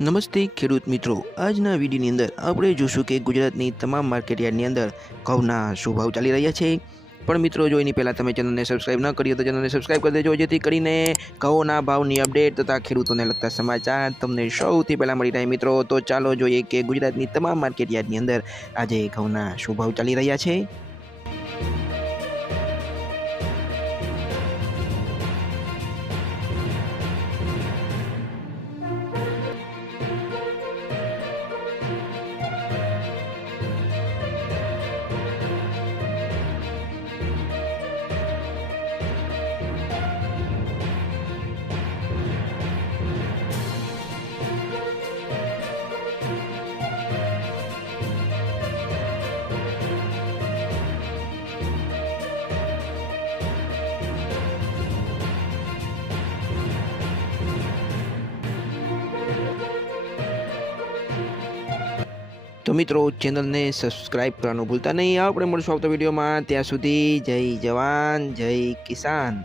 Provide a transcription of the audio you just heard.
નમસ્તે ખેડૂત મિત્રો, આજના વિડીયોની અંદર આપણે જોશું કે ગુજરાતની તમામ માર્કેટયાર્ડની અંદર ઘઉંના શું ભાવ ચાલી રહ્યા છે। પણ મિત્રો, જો એની પહેલાં તમે ચેનલને સબસ્ક્રાઇબ ન કરી હોય તો ચેનલને સબસ્ક્રાઇબ કરી દેજો, જેથી કરીને ઘઉંના ભાવની અપડેટ તથા ખેડૂતોને લગતા સમાચાર તમને સૌથી પહેલાં મળી રહે। મિત્રો, તો ચાલો જોઈએ કે ગુજરાતની તમામ માર્કેટયાર્ડની અંદર આજે ઘઉંના શું ભાવ ચાલી રહ્યા છે। તો મિત્રો, ચેનલને સબસ્ક્રાઇબ કરવાનું ભૂલતા નહીં। આપણે મળશું આવતા વિડીયોમાં, ત્યાં સુધી જય જવાન જય કિસાન।